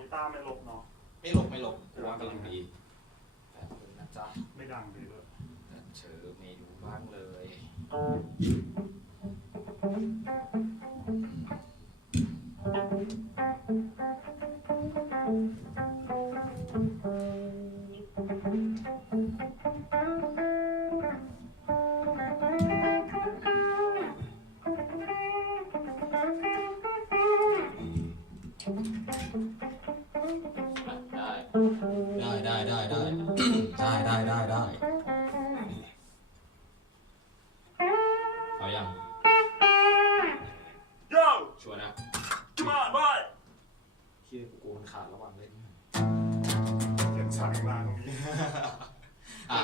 กีตาร์ไม่ลบเนาะ ไม่หลบไม่หลบกูว่ากำลังดีแบบนึงนะจ๊ะไม่ดังดีด้วยเชิญเมนูบ้างเลยได้ ได้ได้ได้ได้ เอายังโย่ชัวร์นะมาบอยเฮียกูกลัวมันขาดระหว่างเล่นเขียนฉากข้างล่างตรงนี้ อ่า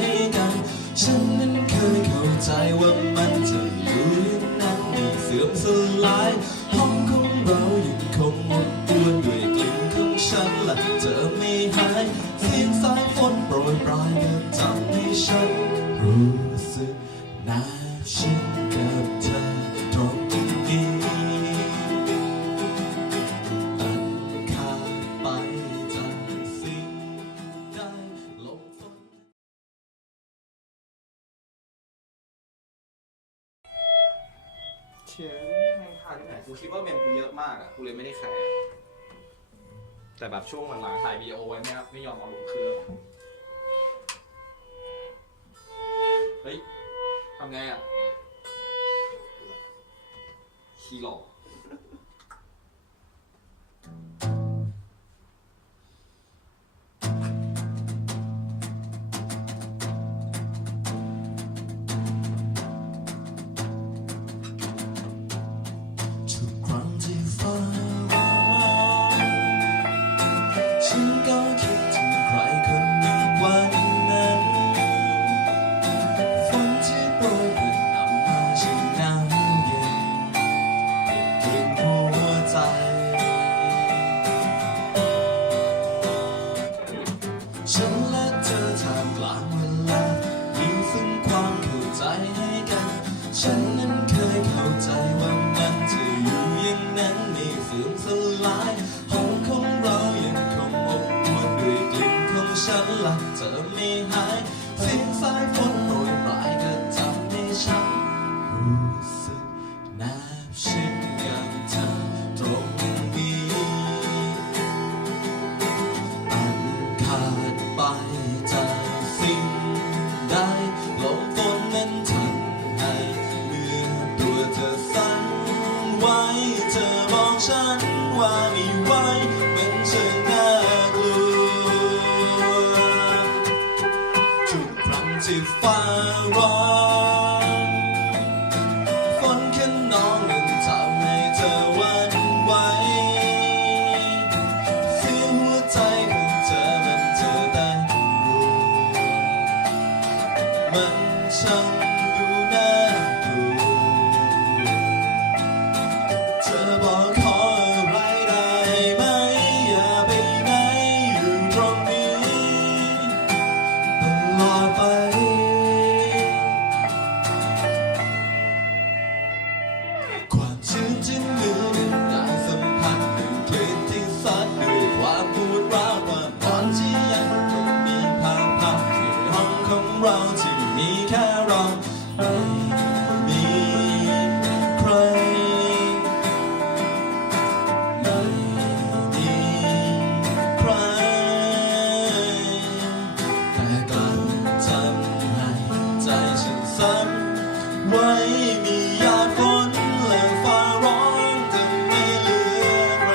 ให้กัน ฉันนั้นเคยเข้าใจว่ามันจะอยู่อย่างนั้นไม่เสื่อมสลาย ห้องของเรายังคงอบอุ่น ชียแม่งขาดที่ไหนกูคิดว่าเมมกูเยอะมากอะกูเลยไม่ได้แคร์แต่แบบช่วงหลังๆถ่ายวีดีโอไว้เนี่ยไม่ยอมเอาลงเครื่องเฮ้ยทำไงอะคีย์หลอก ฉันนั้นเคยเข้าใจ ดู ไว้มียาฝนและฟ้าร้องจะไม่เหลือใคร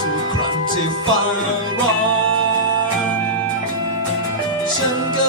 ทุกครั้งที่ฟ้าร้องฉันก็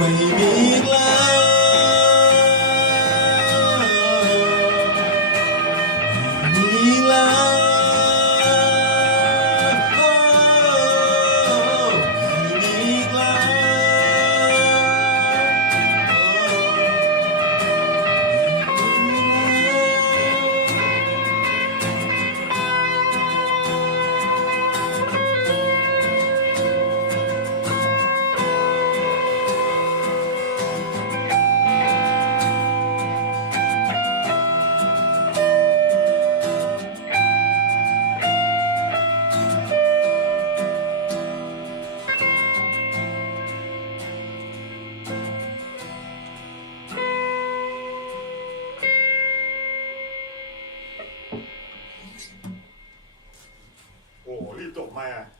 ไม่มีอีกแล้ว โอ้รีบจบมา